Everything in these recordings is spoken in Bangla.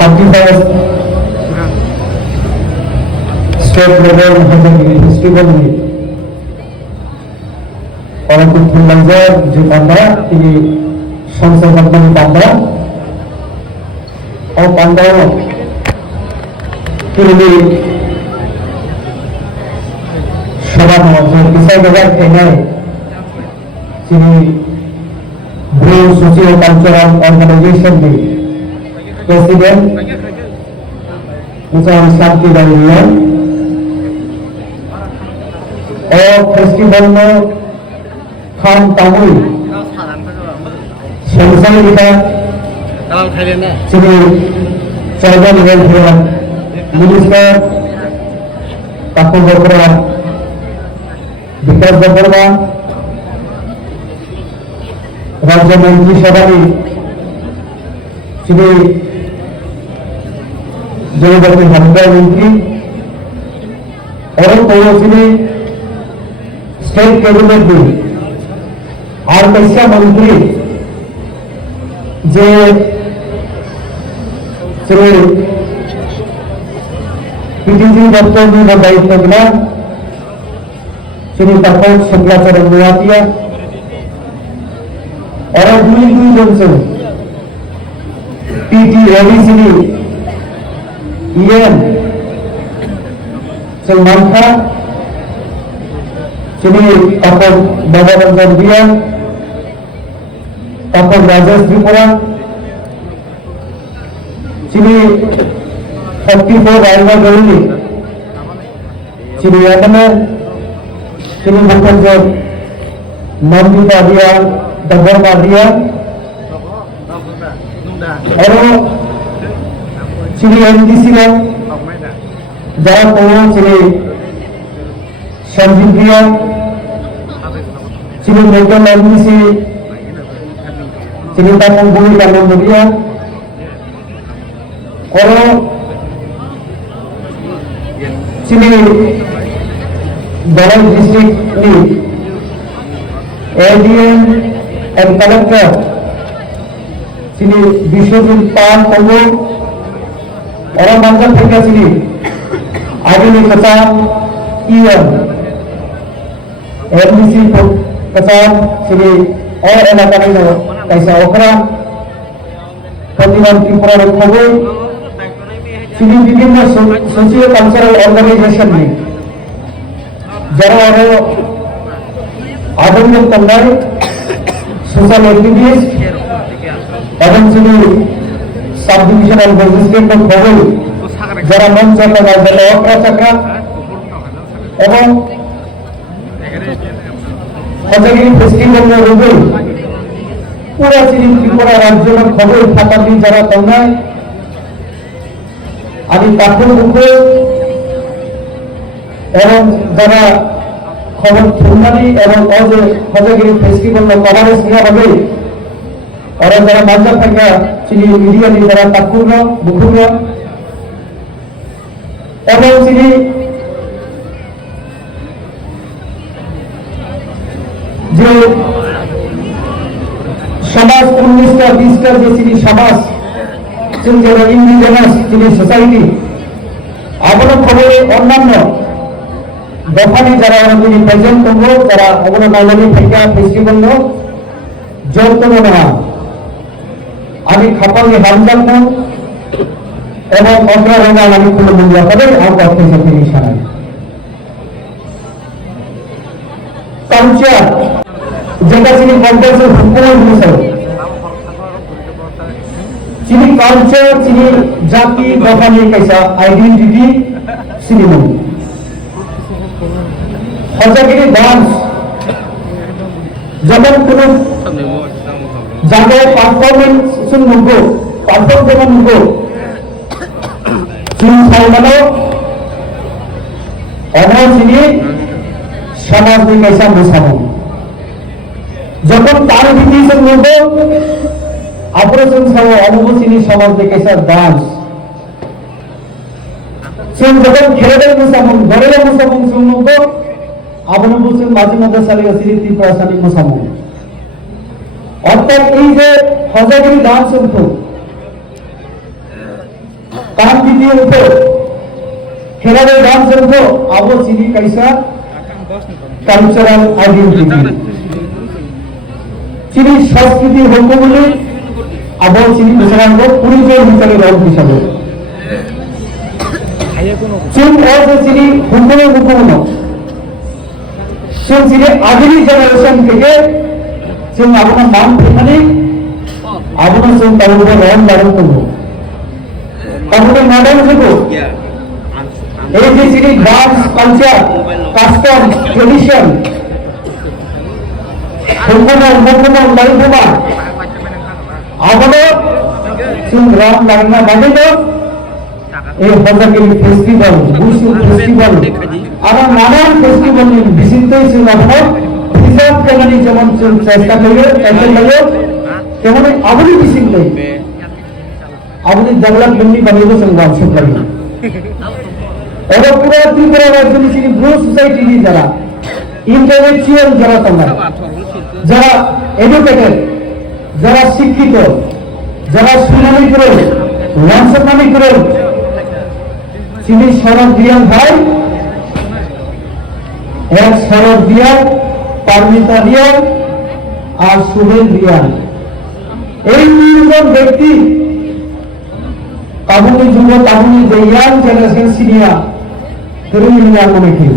31st State Level Hajjagiri Festival में और कुछ मंजर जो पांडा তিনি সংসদ ভবন পান্ডা ও পান্ডাও তিনি সবার মধ্যে বিষয় দেওয়ার থেকে তিনি Bru socio cultural organization the president উসাম শান্তি দাঁড়িয়ে और फेस्टिवल में खान तामुल संसार लिखा श्री चौधरी वेलफेयर मिनिस्टर काकू बकरा विकास बकरा राज्य मंत्री सभापति श्री जगदीश हंसा मंत्री और श्री स्टेट कैबिनेट में और कैसा मंत्री जे श्री पीटीसी दफ्तर में दायित्व दिला श्री तपन शुक्लाचरण मुआतिया और दुई जन से पीटी एडीसी ईएन सलमान खान श्री तपन बाबारंजन दिया तपन राजेश त्रिपुरा श्री 44 रायमा गौरी श्री एमएन श्री मुखर्जी नंदिता दिया डबरमा दिया और श्री एमडीसी ने जहाँ को श्री संजीव दिया श्री मेजर एमडीसी श्री तपन गुरु कानंद दिया और श्री दरअसल district ADM and collector Shri Biswajit Pal तंगो और मंडल থেকে श्री आदिनी प्रसाद ईएम एमडीसी प्रसाद श्री और इलाका में कैसा ओखरा प्रतिमान त्रिपुरा खबर श्री विभिन्न सोशियो कल्चरल ऑर्गेनाइजेशन में जरा आधुनिक तंगाई सोशल एक्टिविस्ट एवं श्री सब डिविजनल मजिस्ट्रेट खबर जरा मंच लगा जरा चक्रा एवं हजागिरी फेस्टिवल में रुबे पूरा श्री त्रिपुरा राज्य में खबर खाता भी जरा तंगाई আমি তাকুর মুখে এবং যারা খবর শুনমানি এবং অজে হজগিরি ফেস্টিভ্যাল কভারেজ নেওয়া হবে ওরা যারা বাজার থাকা চিনি মিডিয়া দিয়ে যারা তাকুর মুখুর এবং চিনি যে সমাজ 19টা 20টা যে চিনি সমাজ যারা ইন্ডিজিনাস যিনি সোসাইটি আবরণ খবরে অন্যান্য দফানি যারা তিনি প্রেজেন্ট করবো যারা অবন নলনী থেকে ফেস্টিভ্যাল যৌতন না আমি খাপাঙ্গে হামজান এবং অগ্রহণা আমি কোনো মূল্য পাবে আর দক্ষিণ তিনি সারাই কালচার যেটা তিনি কম্পালসারি হুকুমের বিষয় चीनी कल्चर चीनी जाति दफानी कैसा आइडेंटिटी चीनी मन हजागिरी डांस जब कोनो जगह परफॉर्मेंस सुन मुगो परफॉर्म जब मुगो चीनी साइमनो और चीनी समाज में कैसा मुसामो जब तार विधि से मुगो ऑपरेशन सह अनुभूति समाज में कैसा डांस सुन जब खेले मुसामुन घरे मुसामुन सुनो तो अनुभूति माঝে মাঝে সালে শ্রী ত্রিপুরা সানি মুসামুন অর্থাৎ এই যে হজাগিরি ডান্স শুনতো तान भित्तियाव उठो खेलाले डान्स उठो अब सिनी कैसा कल्चरल आइडेंटिटी চিনি সংস্কৃতি হইব বলে আবার চিনি মুসলমানকে পরিচয় হিসাবে রং হিসাবে চীন অর্থ চিনি হুকুমে হুকুমনো চীন চিনি আগের জেনারেশন থেকে চীন আপনার নাম এখানে আপনার চীন তার উপরে রং ধারণ করব তারপরে মডার্ন যুগ এই যে চিনি dance culture custom tradition hukuman dari rumah apa tuh sumber karena bagi tuh Hojagiri festival Wushu festival ada nanan festival ini di situ sih apa bisa kena di zaman cesta kaya kemudian abadi di sini abadi develop bani bani itu semua sekali orang pura Tripura di sini bro society ini jara intellectual jara tamai যারা এডুকেটেড যারা শিক্ষিত যারা সুনামি করে লাঞ্ছনামি করে তিনি শরৎ দিয়ান ভাই এক শরৎ দিয়ান পারমিতা দিয়ান আর সুহেল দিয়ান এই তিনজন ব্যক্তি কাবুলি যুব কাবুলি যে ইয়াং জেনারেশন সিনিয়র তরুণীরা কমিটি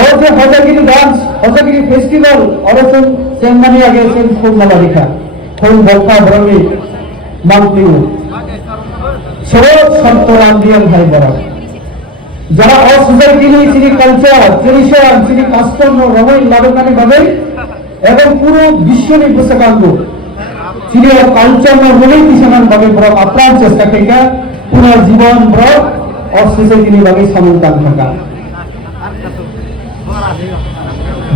और जो हजागिरी डांस हजागिरी फेस्टिवल और सुन सेमनी आगे सुन खूब मला दिखा खूब भक्ता भरमी मानती हूँ सरोज संतराम दियन भाई बड़ा जरा और सोसाइटी में चिनी कल्चर ट्रेडिशन चिनी कास्टम रमई लाभकारी भावे एवं पूरा विश्व में पुस्तकांगो चिनी और कल्चर में रमई किसान भावे बड़ा अप्राण चेष्टा किया पूरा जीवन बड़ा और सोसाइटी में भावे समुदाय का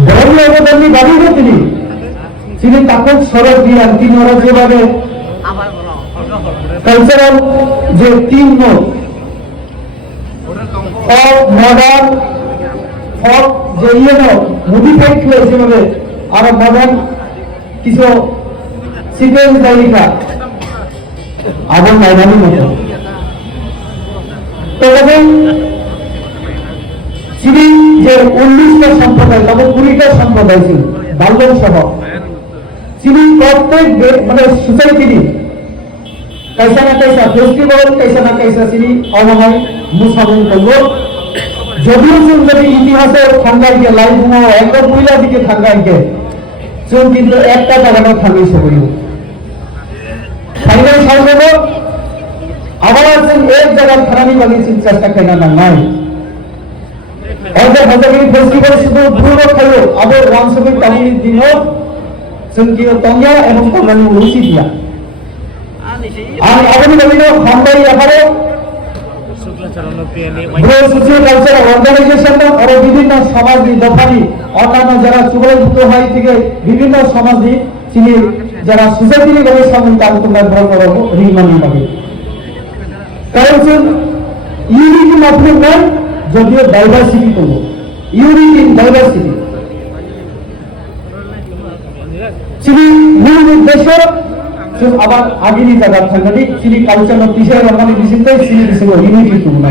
বড় অবদানী দাবি তিনি তিনি তাকে সরব দিয়ান তিনি ওরা যেভাবে কালচারাল যে তিন ফক মডার্ন ফক যে মডিফাইড হয়ে যেভাবে আরো মডার্ন কিছু সিকোয়েন্স তালিকা আবার নাইনানি মতো তবে চিনি যে 19টা সম্প্রদায় তবে 20টা সম্প্রদায় ছিল বাল্যন সহ চিনি প্রত্যেক মানে সোসাইটি कैसा ना कैसा फेस्टिवल कैसा ना कैसा চিনি অনময় মুসাফির করব যদিও যদি ইতিহাসে থাঙ্গাই গে লাইভ মো একদম পয়লা দিকে থাঙ্গাই গে চুন কিন্তু একটা জায়গাটা থাঙ্গাই সবই ফাইনাল সাইব আবার আছেন এক জায়গা থানানি বাগিয়েছেন চেষ্টা কেনা না নাই और हजागिरी फेस्टिवल शुद्ध पूर्व खायो अब वांसबे तामिल दिनो संकीय तंग्या एवं तंगानी उसी दिया আর আগামী দিনে হামদাই আকারে ব্রো সোশিয়াল কালচার অর্গানাইজেশন আর বিভিন্ন সমাজী দফানি অন্যান্য যারা সুবলভূত হয় থেকে বিভিন্ন সমাজী চিনি যারা সোসাইটি ভাবে সামনে কাজ তোমরা গ্রহণ করো রিমানি ভাবে কারণ ইউনিটি মাধ্যম নয় যদিও ডাইভার্সিটি করবো ইউনিটি ইন ডাইভার্সিটি চিনি মূল উদ্দেশ্য আবার আগেরই জায়গা থাকবে চিনি কালচার বিষয় রকম বিচিন্তে চিনি বিষয় ইউনিটি করবো না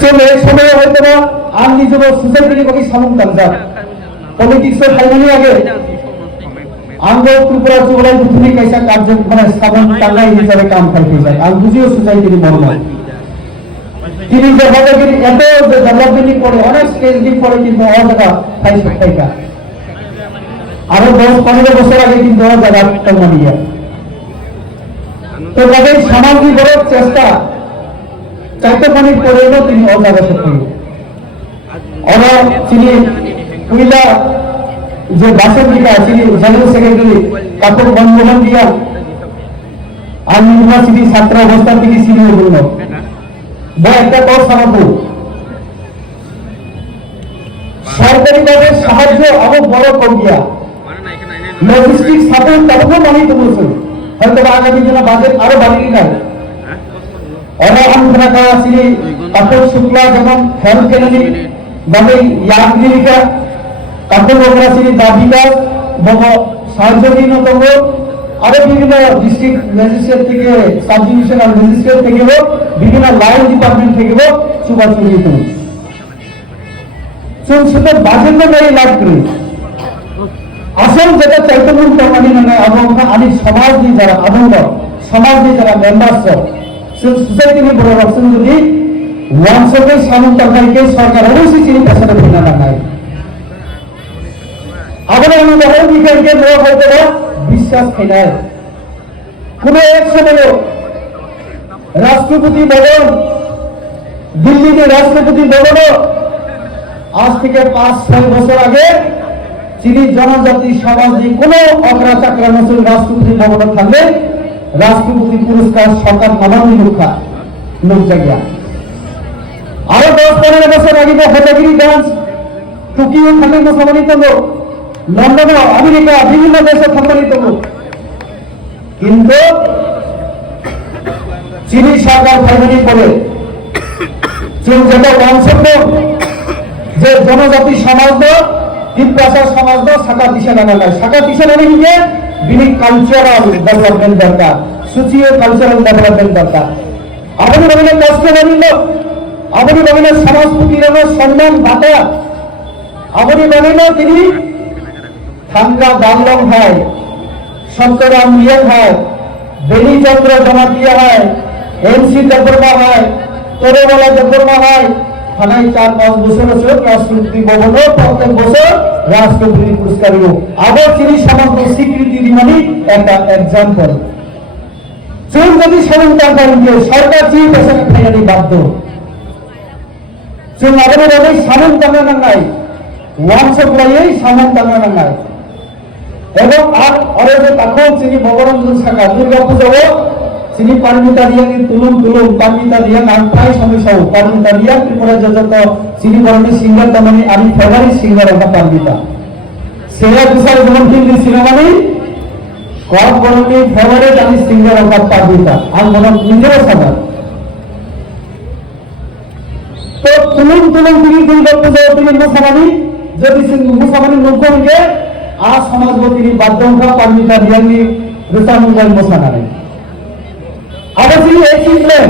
চলে সময় হয়তো না আর নিজের সোসাইটির বাকি সামন কালচার পলিটিক্সের ফাইনালি আগে আঙ্গ ত্রিপুরা চুবলাই বুদ্ধি কাইসা কার্য মানে সামন টাঙ্গাই হিসাবে কাম খাইতে যায় আর বুঝিও সোসাইটির মর্ম তিনি যে হজাগিরি এত ডেভেলপমেন্ট করে অনেক স্টেজ দিক পরে কিন্তু অজায়গা খাই সপ্তাহিকা আরো 10-15 বছর আগে কিন্তু অজায়গা কমা দিয়ে তো তাদের সামাজিক বড় চেষ্টা চাইতে পানি পড়েও তিনি অজায়গা সপ্তাহি ওরা তিনি কুইলা যে বাসন দিকা তিনি জেনারেল সেক্রেটারি কাপড় বন্ধন দিয়া আর ইউনিভার্সিটি ছাত্র অবস্থা থেকে সিনিয়র বলল বড় একটা কোর্স আমাদের সরকারিভাবে সাহায্য আরো বড় কমিয়া লজিস্টিক সাপোর্ট তারপর মানেই তো বলছেন হয়তো আগামী দিনে বাজেট আরো বাড়িয়ে নাই অনাহান থাকা শ্রী কাপড় শুক্লা যেমন হেলথ কেনারি ভাবে ইয়াদ জীবিকা কাপড় বকরা শ্রী দাবিকা বম সাহায্য দিন তব আরো বিভিন্ন ডিস্ট্রিক্ট ম্যাজিস্ট্রেট থেকে সাব ডিভিশনাল ম্যাজিস্ট্রেট থেকে হোক, বিভিন্ন লাইন ডিপার্টমেন্ট থেকে হোক, চুপাচুপি তুমি শুধু বাজেন্দ্র গাড়ি লাভ করি আসল যেটা চৈতন্য মানে এবং আমি সমাজ নিয়ে যারা আনন্দ সমাজ নিয়ে যারা মেম্বার্স সোসাইটি নিয়ে বড় রাখছেন যদি ওয়ানশপে সামন তরকারিকে সরকার অবশ্যই চিনি পেছনে ফেলে রাখায় আবার আমি দেখেন বিজ্ঞানকে দেওয়া হয়তো বিশ্বাস খেলায় কোন এক সময় রাষ্ট্রপতি ভবন দিল্লিতে রাষ্ট্রপতি ভবন আজ থেকে 5-6 বছর আগে চিনি জনজাতি সমাজ কোন অকরা চাকরা নতুন রাষ্ট্রপতি ভবন থাকলে রাষ্ট্রপতি পুরস্কার সরকার নবান্নি রক্ষা লোক জায়গা আরো 10-15 বছর আগে হতাগিরি ডান্স টোকিও খালি সম্মানিত লোক লন্ডন আমেরিকা বিভিন্ন দেশে সম্মানিত লোক কিন্তু চিনি সরকার ফাইনালি বলে যেটা ওয়ানশব্দ যে জনজাতি সমাজ তিপ্রাচার সমাজ শাখা দিশা নানা নয় শাখা দিশা নানা নিয়ে বিনি কালচারাল ডেভেলপমেন্ট দরকার সোশিও কালচারাল ডেভেলপমেন্ট দরকার আপনি বলেন কষ্ট মানিল আপনি বলেন সমাজ প্রতির সম্মান বাতা আপনি বলেন তিনি থাঙ্গা দানলং হয় শঙ্করাম মিয়ান হয় বেনিচন্দ্র জমাতিয়া হয় এনসি দেববর্মা হয় তোরেওয়ালা দেববর্মা হয় থানায় 4-5 বছর রাষ্ট্রপতি ভবন প্রত্যেক বছর রাষ্ট্রপতি পুরস্কার আবার তিনি সমস্ত স্বীকৃতি মানে একটা এক্সাম্পল চুল যদি সামন্তাকারীকে সরকার চিনি পেছনে ফেরানি বাধ্য চুল আবার ওই সামন্তাঙ্গা নাই ওয়ানশপ লাইয়েই সামন্তাঙ্গা নাই এবং আর অরেজে তখন চিনি ভবরঞ্জন শাখা দুর্গা পুজো চিনি পারমিতা দিয়া তুলুম পারমিতা দিয়া নাম প্রায় সমস্যা পারমিতা দিয়া ত্রিপুরা যত চিনি বরণী সিঙ্গার তেমনি আমি ফেভারিট সিঙ্গার একটা পারমিতা সেরা তুষার যেমন হিন্দি সিনেমা নেই কম বরণী ফেভারিট আমি সিঙ্গার একটা পারমিতা আর মনে নিজেরও সবার তো তুলুম তিনি দুর্গা পুজো তিনি মুসামানি যদি মুসামানি মুখ্যমন্ত্রী আর সমাজ তিনি বাধ্যঙ্কা পারমিতা দিয়ানি ঋতানুযায়ী মোসানা নেই আবার তিনি এই শিখলেন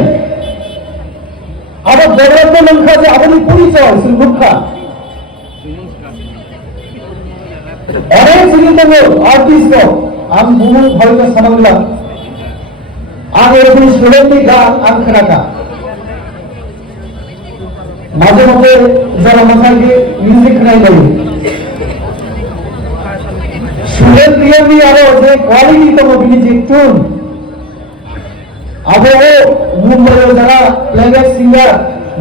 আবার ডেভেলপমেন্ট সংখ্যা যে আপনি পরিচয় শিল্পা অনেক চিন্তিত আর্টিস্ট আমি বহু হয়তো সামাংলাম আগে এরকম সুরেন্দ্রী গান আনখানাকা মাঝে মাঝে যারা মাথায় মিউজিক নাই লাগে সুরেন্দ্রী আরো যে কোয়ালিটি তম যে টুন আবহ মুম্বাইয়ের যারা প্লেব্যাক সিঙ্গার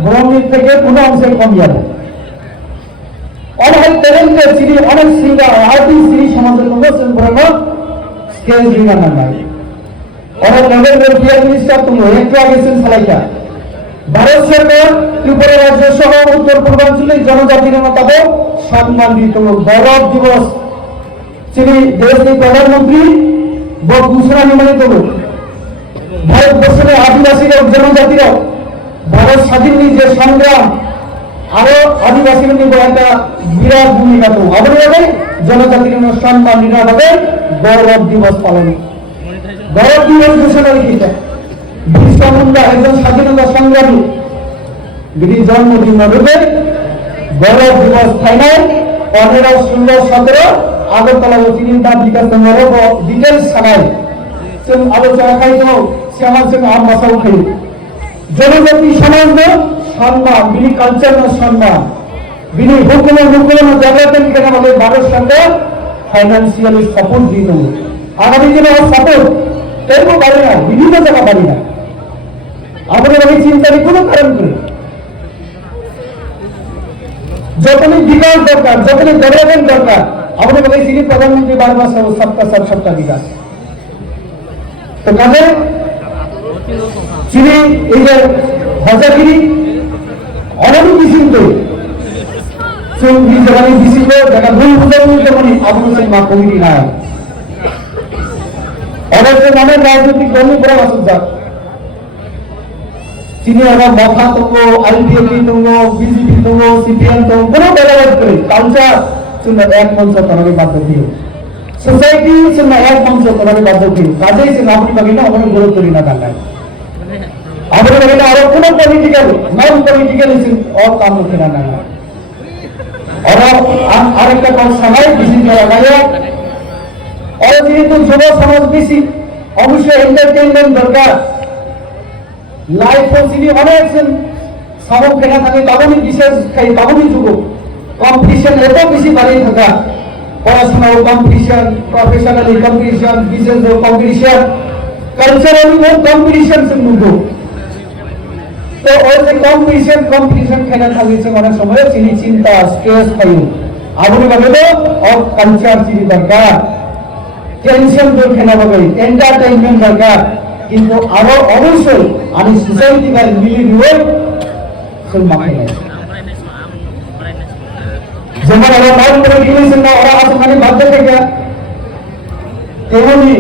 ব্রহ্মীর থেকে কোনো অংশে কম যাবে অনেক ট্যালেন্টেড যিনি অনেক সিঙ্গার আর্টিস্ট যিনি সমাজের প্রদর্শন করেন স্কেল সিঙ্গার নাই অনেক লেভেলের প্রিয় মিনিস্টার তুমি একটু আগেছেন সালাইকা ভারত সরকার ত্রিপুরা রাজ্য সহ উত্তর পূর্বাঞ্চলের জনজাতির মতাবে সম্মান দিত গৌরব দিবস যিনি দেশের প্রধানমন্ত্রী ঘোষণা নির্মাণিত ভারতবর্ষের আদিবাসীরা জনজাতিরা ভারত স্বাধীন যে সংগ্রাম আরো আদিবাসীর নিয়ে একটা বিরাট ভূমিকা তো অবশ্যই জনজাতির সম্মান নিরাপদে গৌরব দিবস পালন গৌরব দিবস ঘোষণা রেখেছে বিরসা মুন্ডা একজন স্বাধীনতা সংগ্রামী যিনি জন্মদিন রূপে গৌরব দিবস ফাইনাল 15-16-17 আগরতলা চিন্তা বিকাশ ডিটেলস ছাড়াই আলোচনা খাইতো শ্যামার সঙ্গে আম বাসাও খাই জনজাতি সমাজ সম্মান বিনি কালচার সম্মান বিনি হুকুমের ডেভেলপমেন্ট কেন আমাদের ভারত সরকার ফাইন্যান্সিয়ালি সাপোর্ট দিত আগামী দিনে সাপোর্ট কেউ পারে না বিভিন্ন জায়গা পারি না আমাদের এই চিন্তার কোনো কারণ করি যতই বিকাশ দরকার যতই ডেভেলপমেন্ট দরকার আমাদের বলে তিনি প্রধানমন্ত্রী বারবার সবকা সব সবটা বিকাশ তো কাজে চিনি এই যে হজাগিরি অনেক বিচিন্ত যেখানে বিচিন্ত দেখা ভুল বুঝাবো যেমন আবুল হোসেন মা কমিটি নাই অবশ্য নামের রাজনৈতিক দলই পড়া আসুক যাক চিনি আবার মথা তঙ্গ আইপিএলপি তঙ্গ বিজেপি তঙ্গ সিপিএম তঙ্গ কোনো ডেভেলপ করে কালচার এক মঞ্চ তরণী বাধ্য দিয়ে सोसाइटी जोंना एक मंच खालामनो बाध्य फैयो काजै जों आबोनि बागैनो अनेक गुरुत्व होनो थांनाय आबोनि बागैनो आरो कोनो पलिटिकल नन पलिटिकल जों और काम होनो नाङा और आरेकटा কথা সবাই বেশি জায়গায় और যেহেতু যুব সমাজ বেশি অবশ্যই এন্টারটেইনমেন্ট দরকার লাইফ যিনি অনেক সামক দেখা থাকে তখনই বিশেষ তখনই যুব কম্পিটিশন এত বেশি বাড়িয়ে থাকা পড়াশোনাও competition professionally competition business competition culturally competition মুখো তো ওই যে কম্পিটিশন খেলা থাকছে অনেক সময় চিনি চিন্তা স্ট্রেস পাই আগুনি ভাবে और কালচার চিনি দরকার টেনশন দূর খেলা হবে এন্টারটেইনমেন্ট দরকার কিন্তু আরো অবশ্যই আমি সোসাইটি গার মিলি দিয়ে সম্মান নাই যেমন ওরা নাম করে দিয়েছেন না ওরা আসমানি বাধ্য থেকে তেমনি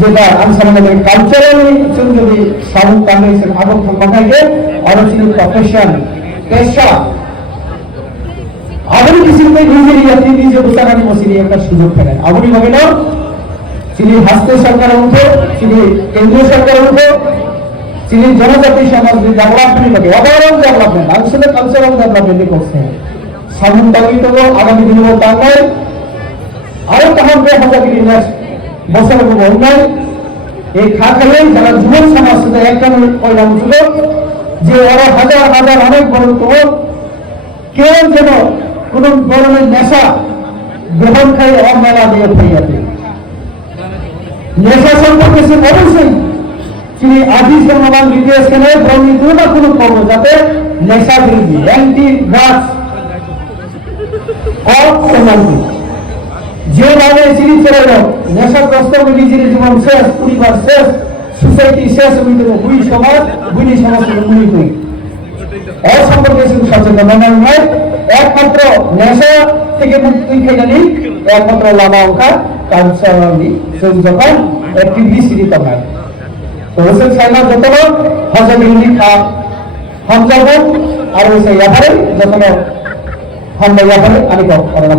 যেটা আমি সামনে কালচারালি যদি সামুক কামিয়েছেন আগম থাকাকে অরচিত প্রফেশন পেশা আবরি কিসিতে নিজেরই আপনি নিজে বোঝানি মসিনি একটা সুযোগ পেলেন আবরি ভাবে না তিনি হাসতে সরকারের উঠে তিনি কেন্দ্রীয় সরকারের উঠে তিনি জনজাতি সমাজ ডেভেলপমেন্ট হবে ওভারঅল ডেভেলপমেন্ট আসলে কালচারাল ডেভেলপমেন্ট করছে সামুক দাবিত আগামী দিনে বাংলায় আরো তখন হাজারগিরি বছরের উন্নয়ন এই খাখালে যারা যুবক সমাজ সাথে একটা পয়লা ছিল যে ওরা হাজার হাজার অনেক বড় তো কেউ যেন কোন ধরনের নেশা গ্রহণ খাই অমেলা দিয়ে হইয়াছে নেশা সম্পর্কে সে অবশ্যই তিনি আদি সমাধান বিদেশ কেন বর্ণিত না কোনো কর্ম যাতে নেশা বিরোধী অ্যান্টি ড্রাগস যেভাবে সিরিজ চলে গেল নেশাগ্রস্ত নিজের জীবন শেষ পরিবার শেষ সোসাইটি শেষ বুড়ি সমাজ বুড়ি হই অসম্পর্কে সচেতন নয় একমাত্র নেশা থেকে মুক্তি খেয়ে একমাত্র লামা অঙ্কা কালচারালি যখন অ্যাক্টিভিটি হয় তো হোসেন সাইনা যত হজবিলি খা हम যাব আর ওই সেই ইয়াবারে যখন हम ইয়াবারে আমি করোনা